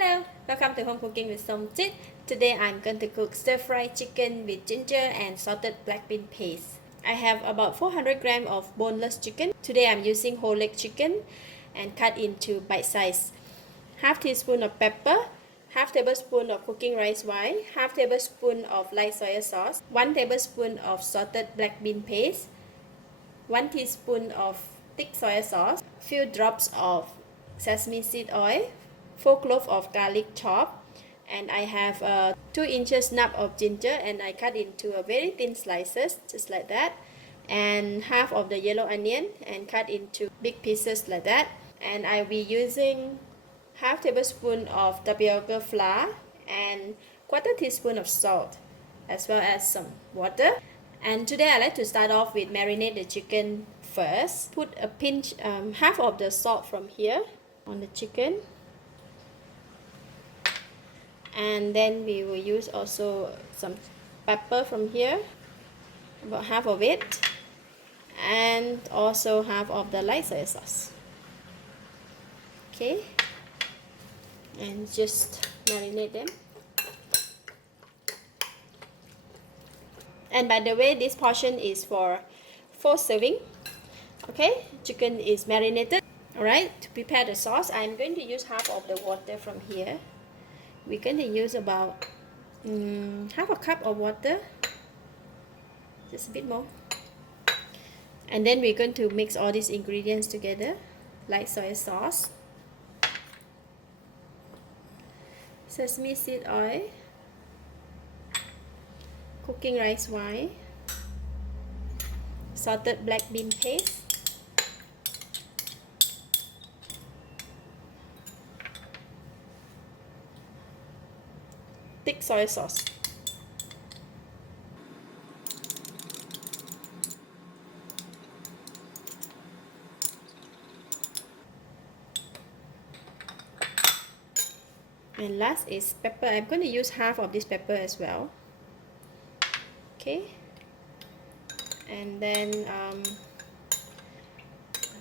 Hello, welcome to Home Cooking with Somjit. Today I'm going to cook stir-fried chicken with ginger and salted black bean paste. I have about 400 grams of boneless chicken. Today I'm using whole leg chicken and cut into bite size. Half teaspoon of pepper, half tablespoon of cooking rice wine, half tablespoon of light soy sauce, 1 tablespoon of salted black bean paste, 1 teaspoon of thick soy sauce, few drops of sesame seed oil, 4 cloves of garlic chopped, and I have a 2 inches nub of ginger and I cut into a very thin slices just like that, and half of the yellow onion and cut into big pieces like that, and I'll be using half tablespoon of tapioca flour and quarter teaspoon of salt as well as some water. And today I like to start off with marinate the chicken first. Put a pinch, half of the salt from here on the chicken, and then we will use also some pepper from here, about half of it, and also half of the light soy sauce. Okay, and just marinate them. And by the way, this portion is for 4 serving. Okay, chicken is marinated. Alright, to prepare the sauce, I'm going to use half of the water from here. We're going to use about half a cup of water, just a bit more. And then we're going to mix all these ingredients together, like soy sauce, sesame seed oil, cooking rice wine, salted black bean paste, thick soy sauce. And last is pepper. I'm going to use half of this pepper as well. Okay. And then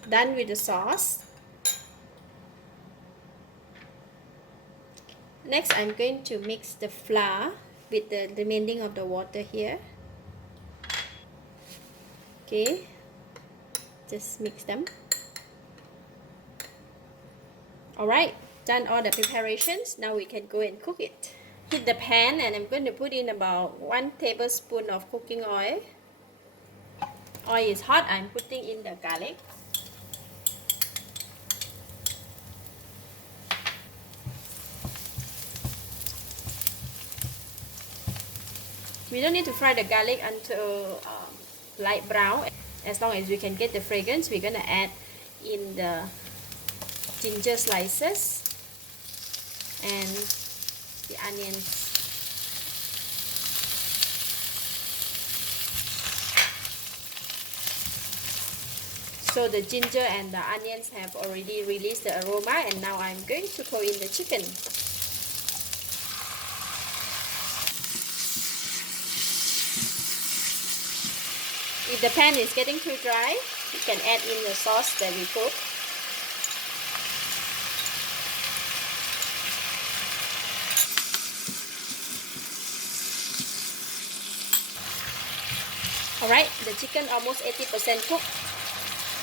done with the sauce. Next, I'm going to mix the flour with the remaining of the water here. Okay, just mix them. Alright, done all the preparations. Now we can go and cook it. Heat the pan and I'm going to put in about 1 tablespoon of cooking oil. Oil is hot, I'm putting in the garlic. We don't need to fry the garlic until light brown. As long as we can get the fragrance, we're gonna add in the ginger slices and the onions. So the ginger and the onions have already released the aroma, and now I'm going to pour in the chicken. If the pan is getting too dry, you can add in the sauce that we cooked. Alright, the chicken almost 80% cooked.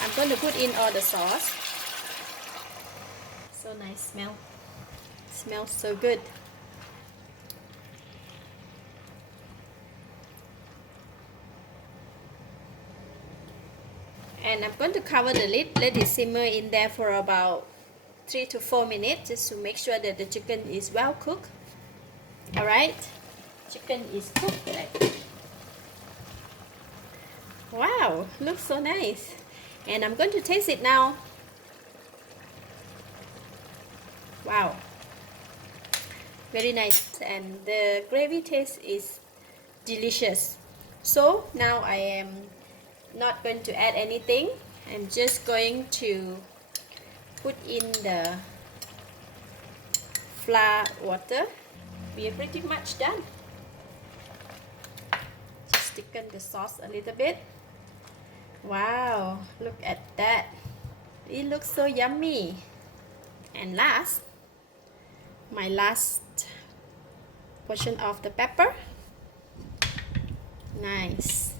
I'm going to put in all the sauce. So nice smell. Smells so good. And I'm going to cover the lid, let it simmer in there for about 3 to 4 minutes just to make sure that the chicken is well cooked. Alright, chicken is cooked. Wow, looks so nice. And I'm going to taste it now. Wow, very nice, and the gravy taste is delicious. So now I am not going to add anything. I'm just going to put in the flour water. We are pretty much done. Just thicken the sauce a little bit. Wow, look at that. It looks so yummy. And last, My last portion of the pepper. Nice.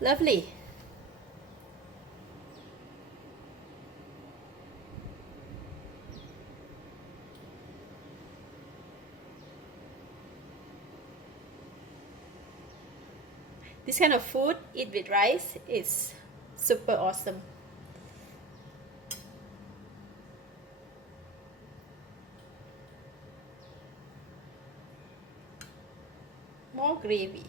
Lovely. This kind of food, eat with rice, is super awesome. More gravy.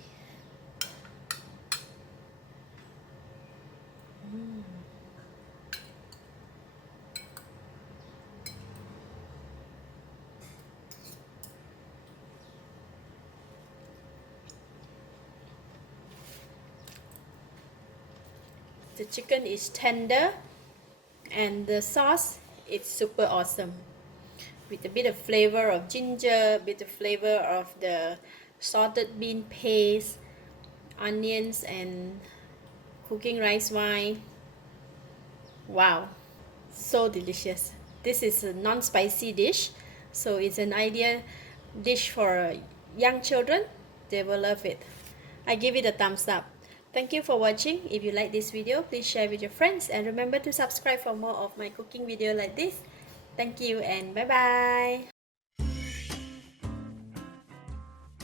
The chicken is tender and the sauce is super awesome, with a bit of flavor of ginger, a bit of flavor of the salted bean paste, onions and cooking rice wine. Wow, so delicious. This is a non-spicy dish, so it's an ideal dish for young children. They will love it. I give it a thumbs up. Thank you for watching. If you like this video, please share with your friends and remember to subscribe for more of my cooking video like this. Thank you and bye bye.